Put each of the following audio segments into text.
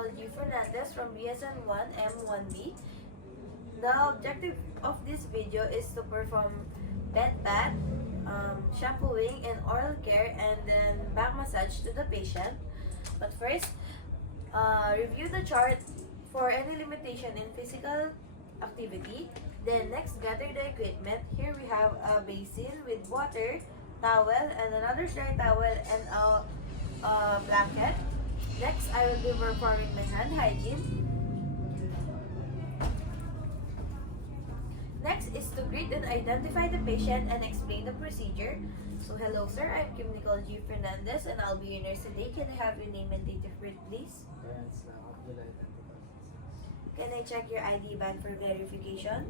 Nicole G. Fernandez from BSN1 M1B. The objective of this video is to perform bed bath, shampooing, and oral care, and then back massage to the patient. But first, review the chart for any limitation in physical activity. Then next, gather the equipment. Here we have a basin with water, towel, and another dry towel and a blanket. Next, I will be performing my hand hygiene. Next is to greet and identify the patient and explain the procedure. So hello sir, I'm Kim Nicole G. Fernandez and I'll be your nurse today. Can I have your name and date of birth please? Parents lang, Abdullah at 2006. Can I check your ID band for verification?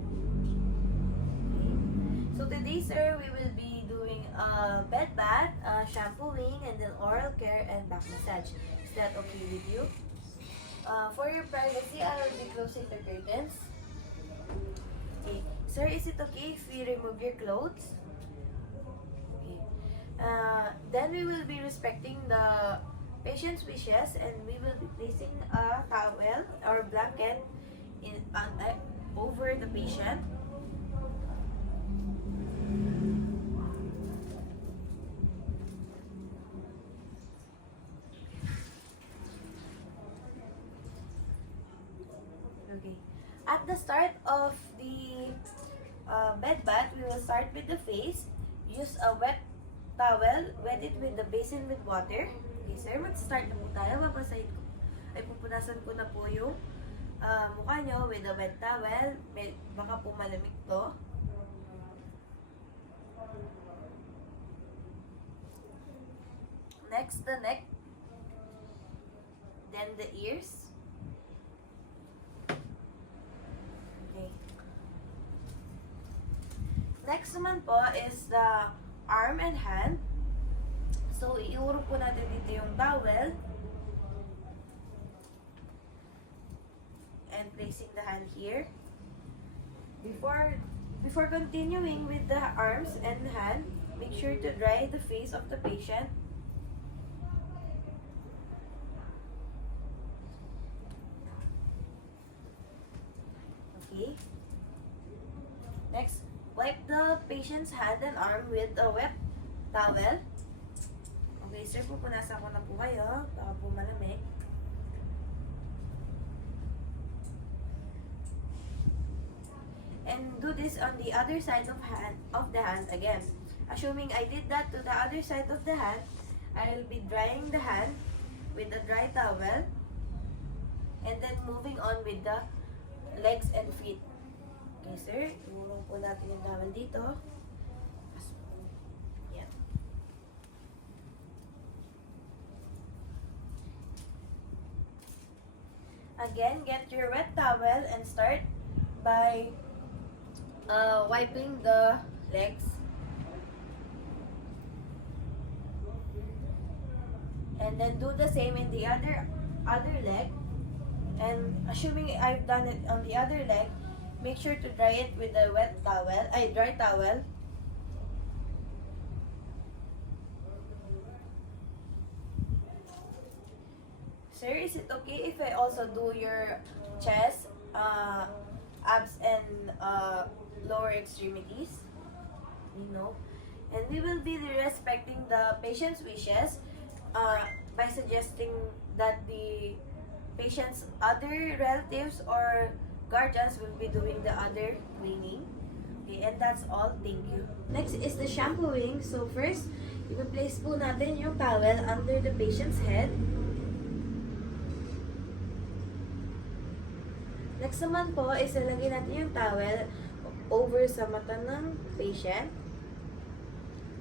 Okay. So today sir, we will be doing a bed bath, shampooing, and then oral care and back massage. Is that okay with you? For your privacy, I will be closing the curtains. Okay. Sir, is it okay if we remove your clothes? Okay. Then we will be respecting the patient's wishes and we will be placing a towel or blanket over the patient. Okay. At the start of the bed bath, we will start with the face. Use a wet towel, wet it with the basin with water. Okay, sir, mag-start na po tayo. Babasahin ko. Ay, pupunasan ko na po yung mukha nyo with a wet towel. Baka po malamig to. Next, the neck. Then the ears. Next naman po is the arm and hand. So, iurong po natin dito yung towel. And placing the hand here. Before continuing with the arms and hand, make sure to dry the face of the patient. Okay. Next, wipe the patient's hand and arm with a wet towel. Okay, sir, pupunasan ko na po kayo. Baka po malamig. And do this on the other side of the hand again. Assuming I did that to the other side of the hand, I will be drying the hand with a dry towel. And then moving on with the legs and feet. Okay, sir. Tumulong po natin yung towel dito. Yan. Again, get your wet towel and start by wiping the legs. And then do the same in the other leg. And assuming I've done it on the other leg, make sure to dry it with a dry towel. Sir, is it okay if I also do your chest, abs, and lower extremities? No. And we will be respecting the patient's wishes by suggesting that the patient's other relatives or guardians will be doing the other cleaning. Okay, and that's all. Thank you. Next is the shampooing. So first, i-place po natin yung towel under the patient's head. Next naman po is lalagyan natin yung towel over sa mata ng patient.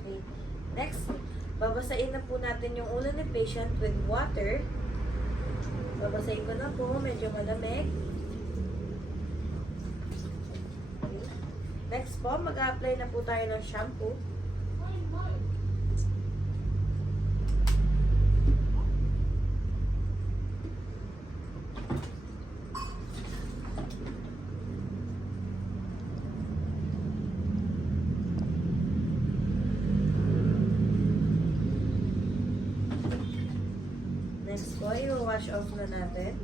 Okay. Next, babasain na po natin yung ulo ng patient with water. Babasahin ko na po, medyo malamig. Okay. Next po, mag-a-apply na po tayo ng shampoo. i-wash off na natin.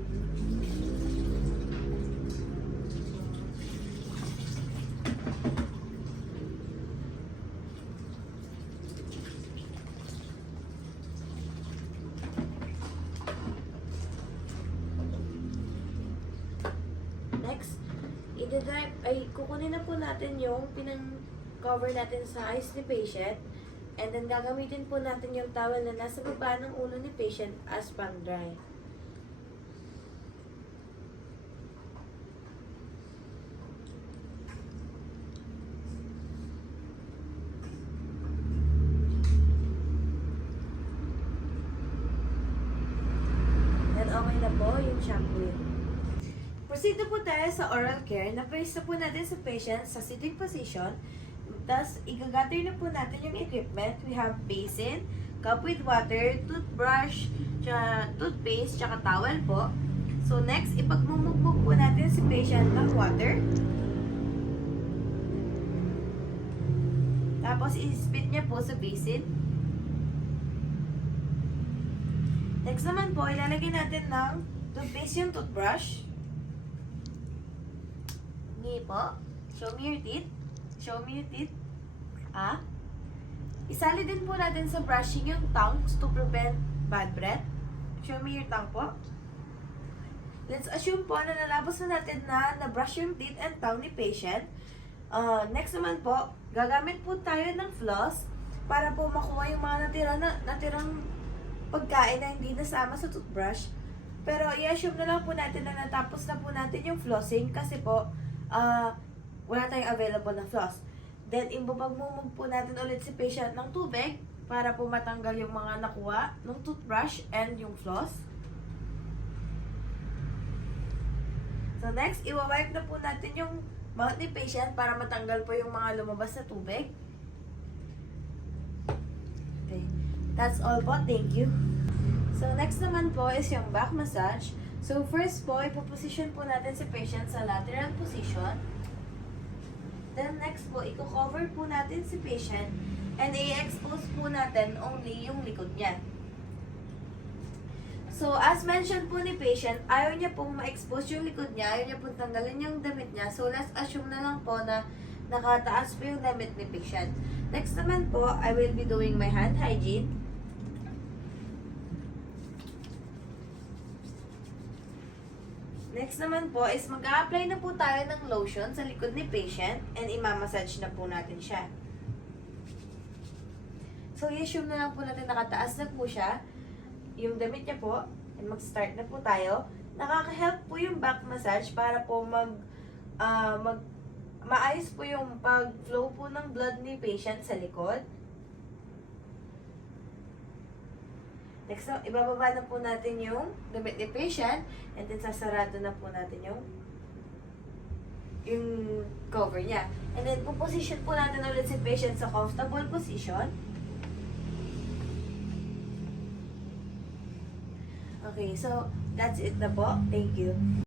Next, kukunin na po natin yung pinang-cover natin sa eyes ni patient. And then, gagamitin po natin yung towel na nasa baba ng ulo ni patient as pang-dry. Then, okay na po yung shampoo. Proceed na po tayo sa oral care. Na-place na po natin sa patient sa sitting position. Tapos, igagather na po natin yung equipment. We have basin, cup with water, toothbrush, toothpaste, tsaka towel po. So, next, ipagmumugbog po natin si patient ng water. Tapos, i-spit niya po sa basin. Next naman po, ilalagay natin ng toothpaste yung toothbrush. Hindi po. Show me your teeth. Show me your teeth. Isali din po natin sa brushing yung tongue to prevent bad breath. Show me your tongue po. Let's assume po na nalabas na natin na na-brush yung teeth and tongue ni patient. Next naman po, gagamit po tayo ng floss para po makuha yung mga natirang pagkain na hindi nasama sa toothbrush. Pero i-assume na lang po natin na natapos na po natin yung flossing kasi po, wala tayong available na floss. Then, imbabagmumog po natin ulit si patient ng tubig para po matanggal yung mga nakuha ng toothbrush and yung floss. So, next, iwawipe na po natin yung mouth ni patient para matanggal po yung mga lumabas na tubig. Okay. That's all po. Thank you. So, next naman po is yung back massage. So, first po, ipoposition po natin si patient sa lateral position. Then, next po, i-cover po natin si patient and i-expose po natin only yung likod niya. So, as mentioned po ni patient, ayaw niya pong ma-expose yung likod niya, ayaw niya pong tanggalin yung damit niya. So, let's assume na lang po na nakataas po yung damit ni patient. Next naman po, I will be doing my hand hygiene. Next naman po is mag-a-apply na po tayo ng lotion sa likod ni patient and i-massage na po natin siya. So, i-assume na lang po natin nakataas na po siya, yung damit niya po, and mag-start na po tayo. Nakaka-help po yung back massage para po maayos po yung pag-flow po ng blood ni patient sa likod. Next, ibababa na po natin yung damit ni patient and then sasarado na po natin yung cover niya. And then, puposition po natin ulit si patient sa comfortable position. Okay, so that's it na po. Thank you.